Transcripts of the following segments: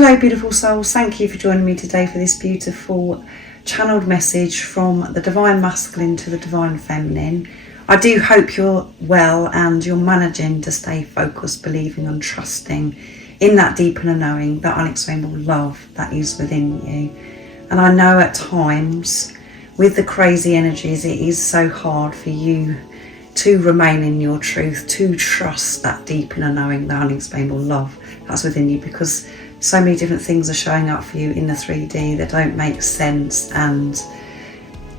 Hello beautiful souls, thank you for joining me today for this beautiful channeled message from the Divine Masculine to the Divine Feminine. I do hope you're well and you're managing to stay focused, believing and trusting in that deep inner knowing, that unexplainable love that is within you. And I know at times with the crazy energies it is so hard for you to remain in your truth, to trust that deep inner knowing, that unexplainable love that's within you, because so many different things are showing up for you in the 3D that don't make sense, and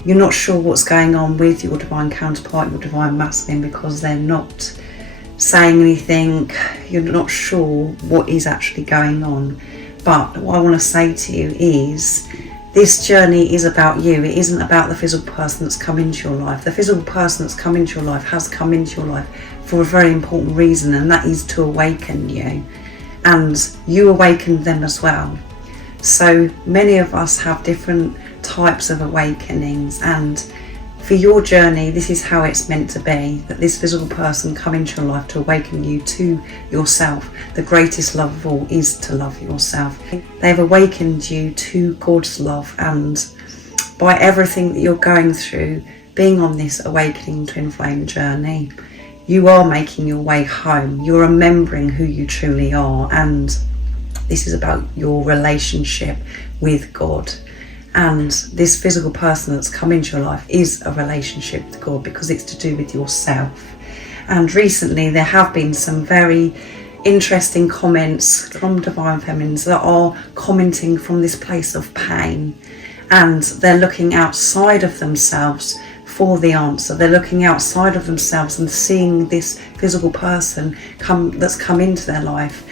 you're not sure what's going on with your divine counterpart, your divine masculine, because they're not saying anything. You're not sure what is actually going on. But what I want to say to you is this journey is about you. It isn't about the physical person that's come into your life. The physical person that's come into your life has come into your life for a very important reason, and that is to awaken you. And you awakened them as well. So many of us have different types of awakenings, and for your journey this is how it's meant to be, that this physical person come into your life to awaken you to yourself. The greatest love of all is to love yourself. They've awakened you to God's love, and by everything that you're going through, being on this awakening twin flame journey, you are making your way home. You're remembering who you truly are, and this is about your relationship with God. And this physical person that's come into your life is a relationship with God, because it's to do with yourself. And recently there have been some very interesting comments from Divine Feminines that are commenting from this place of pain, and they're looking outside of themselves for the answer. They're looking outside of themselves and seeing this physical person that's come into their life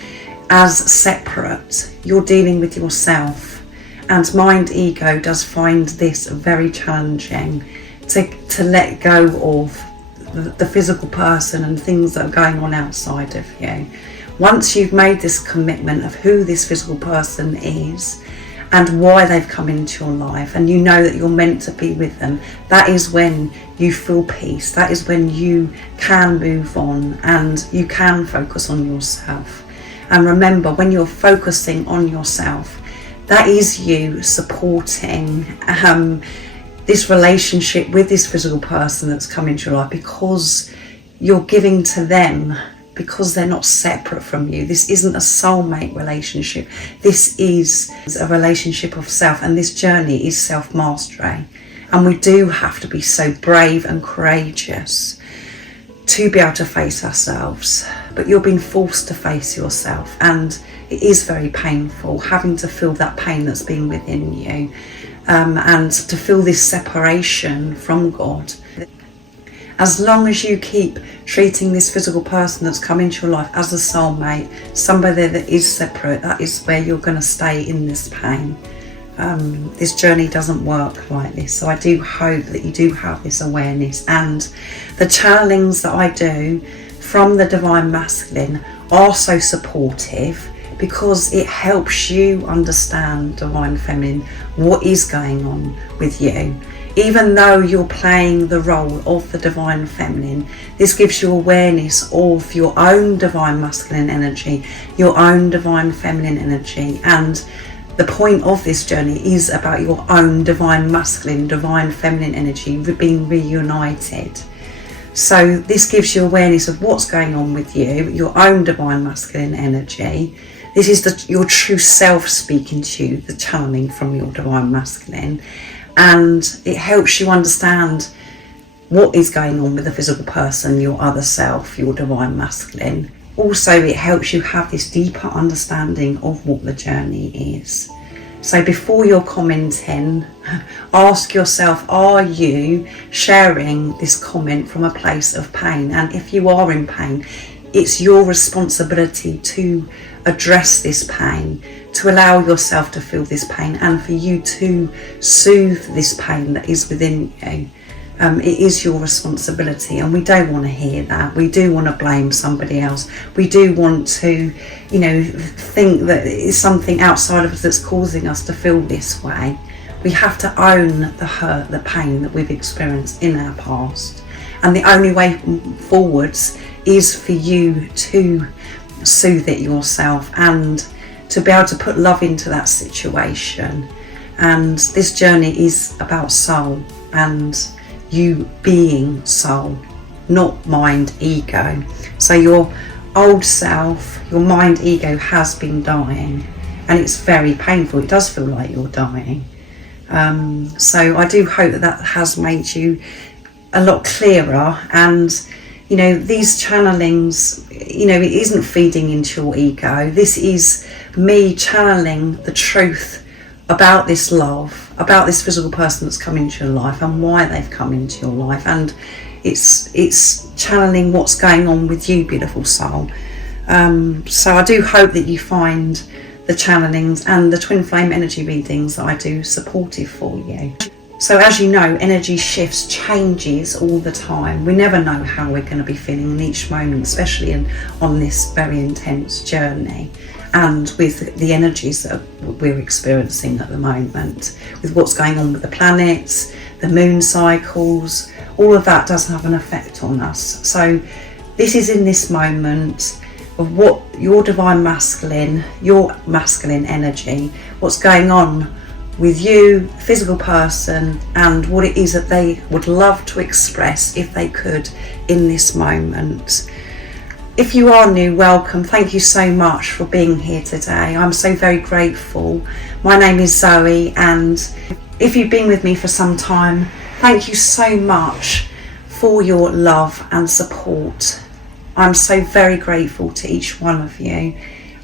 as separate. You're dealing with yourself, and mind ego does find this very challenging to let go of the physical person and things that are going on outside of you. Once you've made this commitment of who this physical person is and why they've come into your life, and you know that you're meant to be with them, that is when you feel peace. That is when you can move on and you can focus on yourself. And remember, when you're focusing on yourself, that is you supporting this relationship with this physical person that's come into your life, because you're giving to them, because they're not separate from you. This isn't a soulmate relationship. This is a relationship of self, and this journey is self-mastery. And we do have to be so brave and courageous to be able to face ourselves. But you're being forced to face yourself, and it is very painful having to feel that pain that's been within you, and to feel this separation from God. As long as you keep treating this physical person that's come into your life as a soulmate, somebody that is separate, that is where you're going to stay in this pain. This journey doesn't work like this. So I do hope that you do have this awareness, and the channelings that I do from the Divine Masculine are so supportive, because it helps you understand, Divine Feminine, what is going on with you. Even though you're playing the role of the Divine Feminine, this gives you awareness of your own Divine Masculine energy, your own Divine Feminine energy. And the point of this journey is about your own Divine Masculine, Divine Feminine energy being reunited. So this gives you awareness of what's going on with you, your own Divine Masculine energy. This is your true self speaking to you, the channeling from your Divine Masculine. And it helps you understand what is going on with the physical person, your other self, your Divine Masculine. Also, it helps you have this deeper understanding of what the journey is. So before you're commenting, ask yourself, are you sharing this comment from a place of pain? And if you are in pain, it's your responsibility to address this pain, to allow yourself to feel this pain, and for you to soothe this pain that is within you. It is your responsibility, and we don't want to hear that. We do want to blame somebody else. We do want to, think that it's something outside of us that's causing us to feel this way. We have to own the hurt, the pain that we've experienced in our past. And the only way forwards is for you to soothe it yourself and to be able to put love into that situation. And this journey is about soul and you being soul, not mind, ego. So your old self, your mind, ego has been dying, and it's very painful. It does feel like you're dying. So I do hope that that has made you a lot clearer. And you know, these channelings, you know, it isn't feeding into your ego. This is me channeling the truth about this love, about this physical person that's come into your life and why they've come into your life. And it's channeling what's going on with you, beautiful soul. So I do hope that you find the channelings and the twin flame energy readings that I do supportive for you. So as you know, energy shifts, changes all the time. We never know how we're going to be feeling in each moment, especially on this very intense journey, and with the energies that we're experiencing at the moment, with what's going on with the planets, the moon cycles, all of that does have an effect on us. So this is in this moment of what your divine masculine, your masculine energy, what's going on with you, physical person, and what it is that they would love to express if they could in this moment. If you are new, welcome. Thank you so much for being here today. I'm so very grateful. My name is Zoe, and if you've been with me for some time, thank you so much for your love and support. I'm so very grateful to each one of you.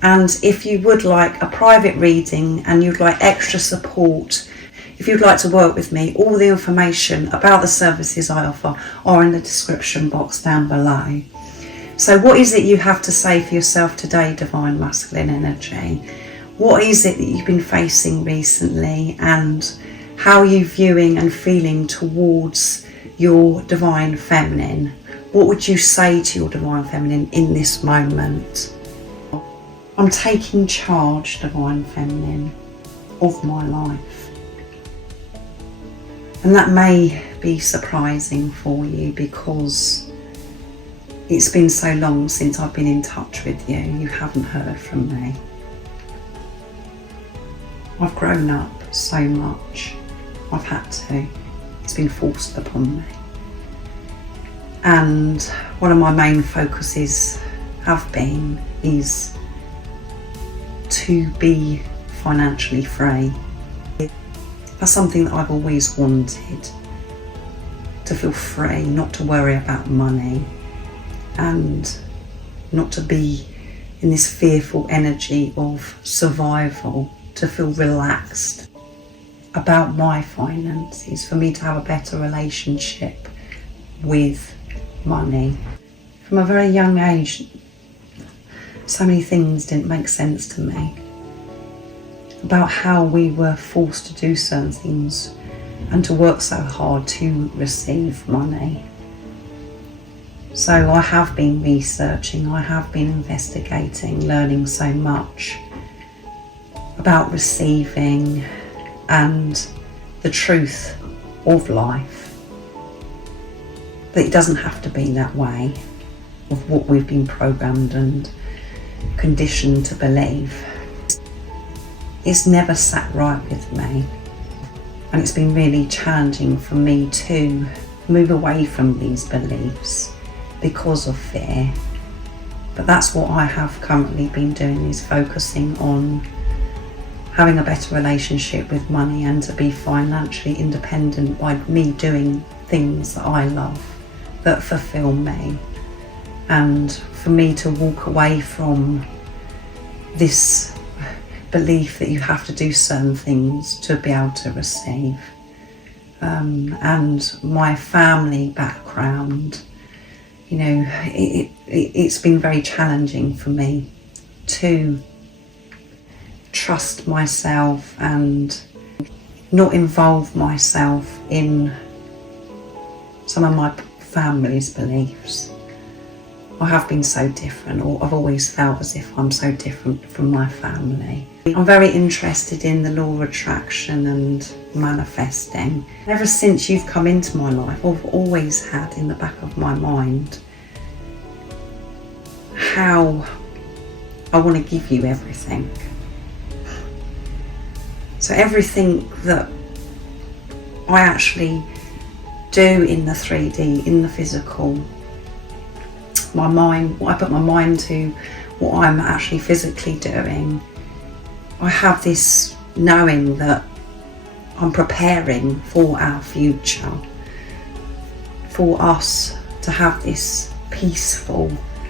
And if you would like a private reading and you'd like extra support, if you'd like to work with me, all the information about the services I offer are in the description box down below. So what is it you have to say for yourself today, divine masculine energy? What is it that you've been facing recently, and how are you viewing and feeling towards your divine feminine? What would you say to your divine feminine in this moment? I'm taking charge, divine feminine, of my life. And that may be surprising for you because it's been so long since I've been in touch with you. You haven't heard from me. I've grown up so much. I've had to. It's been forced upon me. And one of my main focuses is to be financially free. That's something that I've always wanted, to feel free, not to worry about money, and not to be in this fearful energy of survival, to feel relaxed about my finances, for me to have a better relationship with money. From a very young age, so many things didn't make sense to me about how we were forced to do certain things and to work so hard to receive money. So I have been researching, I have been investigating, learning so much about receiving and the truth of life, that it doesn't have to be that way, of what we've been programmed and conditioned to believe. It's never sat right with me, and it's been really challenging for me to move away from these beliefs because of fear. But that's what I have currently been doing, is focusing on having a better relationship with money and to be financially independent by me doing things that I love, that fulfill me, and for me to walk away from this belief that you have to do certain things to be able to receive. And my family background, you know, it's been very challenging for me to trust myself and not involve myself in some of my family's beliefs. I have been so different, or I've always felt as if I'm so different from my family. I'm very interested in the law of attraction and manifesting. Ever since you've come into my life, I've always had in the back of my mind how I want to give you everything. So everything that I actually do in the 3D, in the physical, my mind, what I put my mind to, what I'm actually physically doing, I have this knowing that I'm preparing for our future, for us to have this peaceful,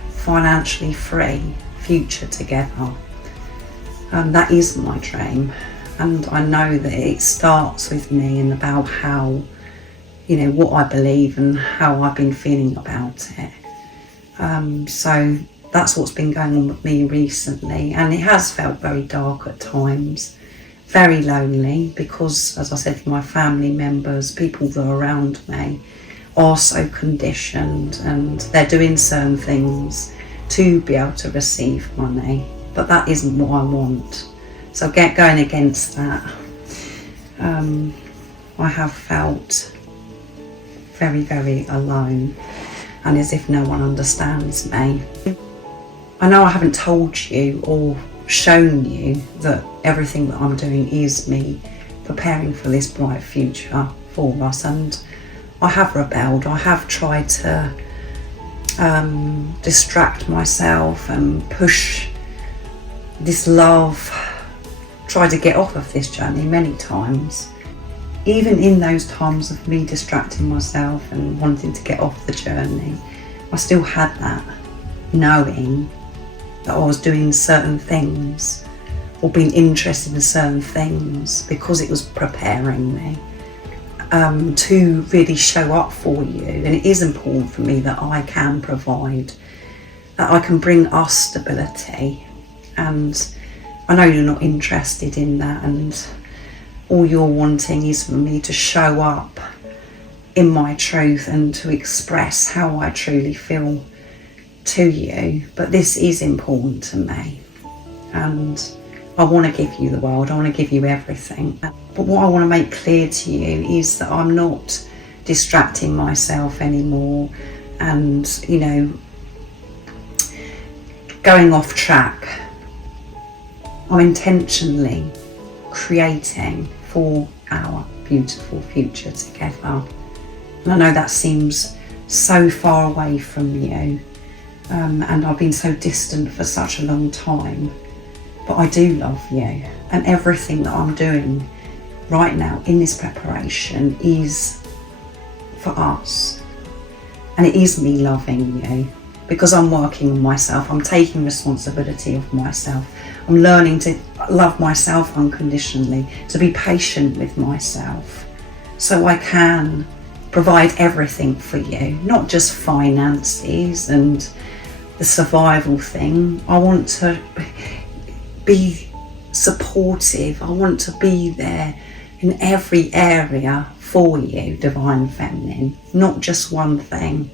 financially free future together. That is my dream, and I know that it starts with me and about how, you know, what I believe and how I've been feeling about it. So that's what's been going on with me recently, and it has felt very dark at times, very lonely, because, as I said, my family members, people that are around me, are so conditioned and they're doing certain things to be able to receive money, but that isn't what I want. So going against that, I have felt very, very alone, and as if no one understands me. I know I haven't told you or shown you that everything that I'm doing is me preparing for this bright future for us, and I have rebelled. I have tried to distract myself and push this love, try to get off of this journey many times. Even in those times of me distracting myself and wanting to get off the journey, I still had that knowing that I was doing certain things or being interested in certain things because it was preparing me to really show up for you. And it is important for me that I can provide, that I can bring us stability. And I know you're not interested in that, and all you're wanting is for me to show up in my truth and to express how I truly feel to you. But this is important to me, and I want to give you the world, I want to give you everything. But what I want to make clear to you is that I'm not distracting myself anymore and, you know, going off track. I'm intentionally creating for our beautiful future together. And I know that seems so far away from you, and I've been so distant for such a long time, but I do love you, and everything that I'm doing right now in this preparation is for us, and it is me loving you, because I'm working on myself, I'm taking responsibility of myself, I'm learning to love myself unconditionally, to be patient with myself, so I can provide everything for you, not just finances and the survival thing. I want to be supportive, I want to be there in every area for you, Divine Feminine, not just one thing.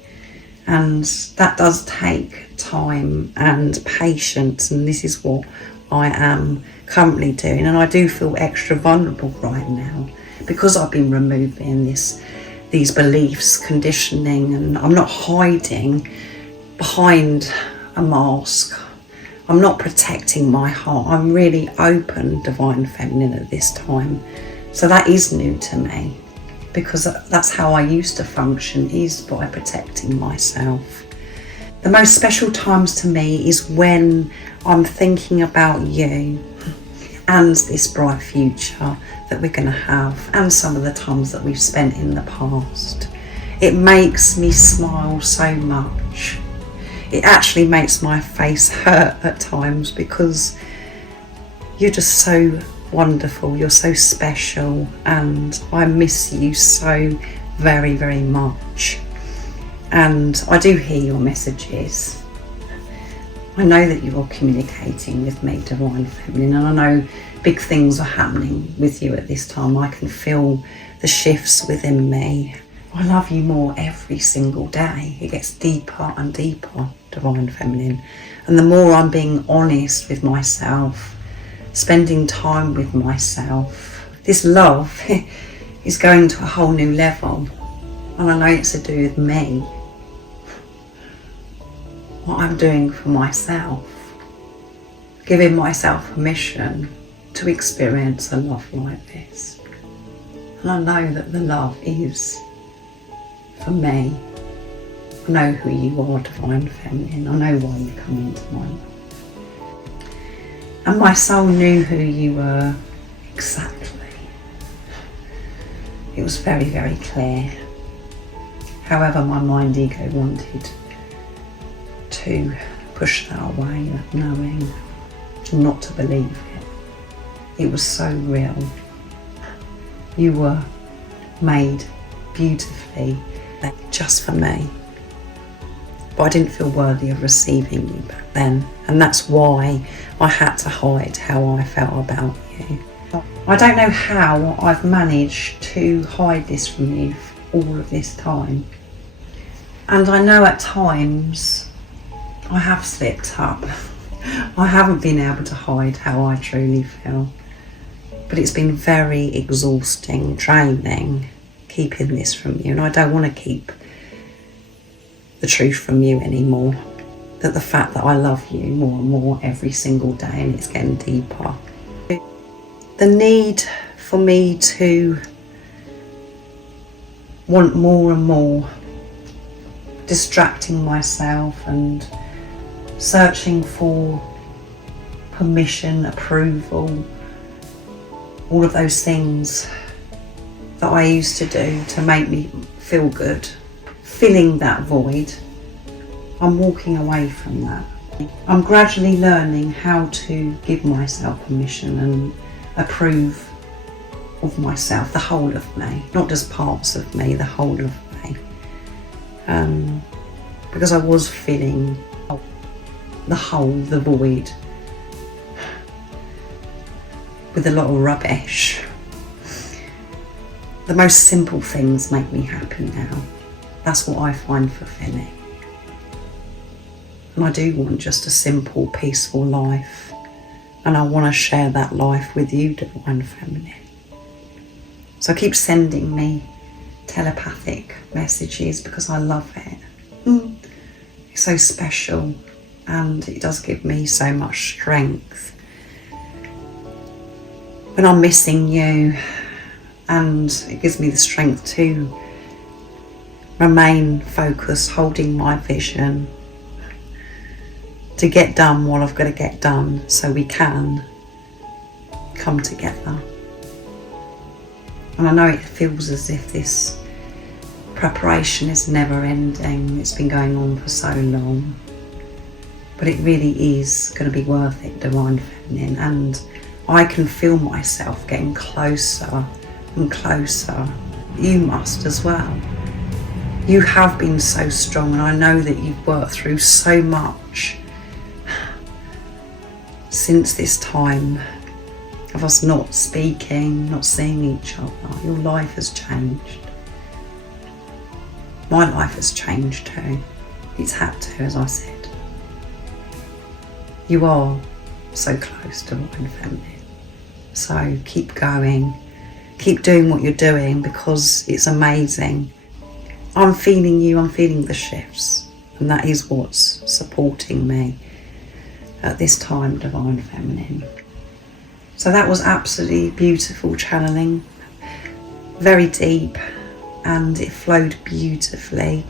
And that does take time and patience, and this is what I am currently doing. And I do feel extra vulnerable right now because I've been removing these beliefs, conditioning, and I'm not hiding behind a mask. I'm not protecting my heart. I'm really open, Divine Feminine, at this time. So that is new to me, because that's how I used to function, is by protecting myself. The most special times to me is when I'm thinking about you and this bright future that we're going to have, and some of the times that we've spent in the past. It makes me smile so much. It actually makes my face hurt at times, because you're just so wonderful, you're so special, and I miss you so very, very much. And I do hear your messages. I know that you're communicating with me, Divine Feminine, and I know big things are happening with you at this time. I can feel the shifts within me. I love you more every single day. It gets deeper and deeper, Divine Feminine. And the more I'm being honest with myself, spending time with myself, this love is going to a whole new level. And I know it's to do with me, what I'm doing for myself, giving myself permission to experience a love like this. And I know that the love is for me. I know who you are, Divine Feminine. I know why you come into my life. And my soul knew who you were exactly. It was very, very clear. However, my mind ego wanted to push that away, that knowing, not to believe it. It was so real. You were made beautifully just for me. But I didn't feel worthy of receiving you back then. And that's why I had to hide how I felt about you. I don't know how I've managed to hide this from you for all of this time. And I know at times I have slipped up. I haven't been able to hide how I truly feel. But it's been very exhausting, draining, keeping this from you. And I don't want to keep the truth from you anymore. That the fact that I love you more and more every single day, and it's getting deeper. The need for me to want more and more, distracting myself and searching for permission, approval, all of those things that I used to do to make me feel good, filling that void. I'm walking away from that. I'm gradually learning how to give myself permission and approve of myself, the whole of me, not just parts of me, the whole of me. Because I was feeling the whole, the void, with a lot of rubbish. The most simple things make me happy now. That's what I find fulfilling. And I do want just a simple, peaceful life. And I want to share that life with you, Divine Feminine. So keep sending me telepathic messages because I love it. It's so special and it does give me so much strength when I'm missing you, and it gives me the strength to remain focused, holding my vision, to get done what I've got to get done so we can come together. And I know it feels as if this preparation is never ending. It's been going on for so long. But it really is going to be worth it, Divine Feminine. And I can feel myself getting closer and closer. You must as well. You have been so strong, and I know that you've worked through so much since this time of us not speaking, not seeing each other. Your life has changed. My life has changed too. It's had to, as I said. You are so close to Divine Feminine. So keep going. Keep doing what you're doing because it's amazing. I'm feeling you, I'm feeling the shifts. And that is what's supporting me at this time, Divine Feminine. So that was absolutely beautiful channeling. Very deep, and it flowed beautifully.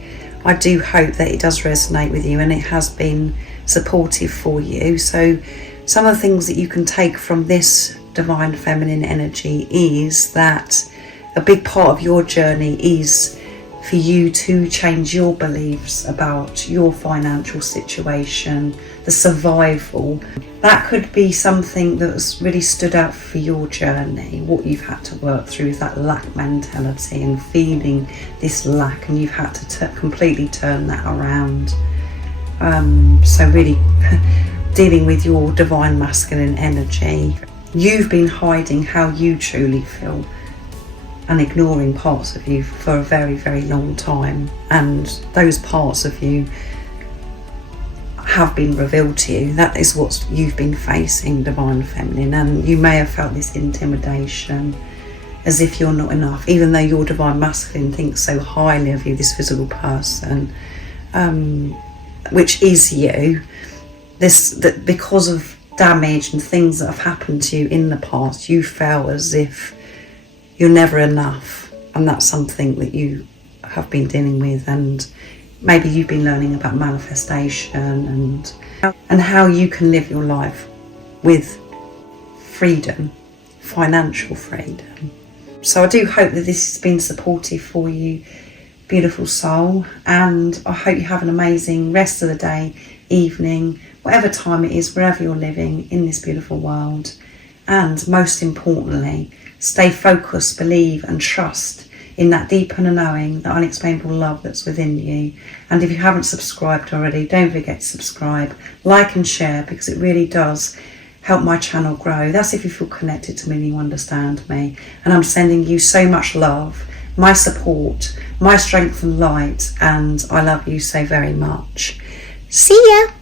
I do hope that it does resonate with you and it has been supportive for you. So some of the things that you can take from this Divine Feminine energy is that a big part of your journey is for you to change your beliefs about your financial situation, the survival. That could be something that's really stood out for your journey. What you've had to work through is that lack mentality and feeling this lack, and you've had to completely turn that around. So really dealing with your divine masculine energy. You've been hiding how you truly feel and ignoring parts of you for a very, very long time, and those parts of you have been revealed to you. That is what you've been facing, Divine Feminine, and you may have felt this intimidation, as if you're not enough, even though your Divine Masculine thinks so highly of you, this visible person, which is you. That because of damage and things that have happened to you in the past, you felt as if you're never enough, and that's something that you have been dealing with, and maybe you've been learning about manifestation and how you can live your life with freedom, financial freedom. So I do hope that this has been supportive for you, beautiful soul, and I hope you have an amazing rest of the day, evening, whatever time it is, wherever you're living in this beautiful world. And most importantly, stay focused, believe and trust in that deep inner knowing, that unexplainable love that's within you. And if you haven't subscribed already, don't forget to subscribe, like and share, because it really does help my channel grow. That's if you feel connected to me and you understand me. And I'm sending you so much love, my support, my strength and light, and I love you so very much. See ya!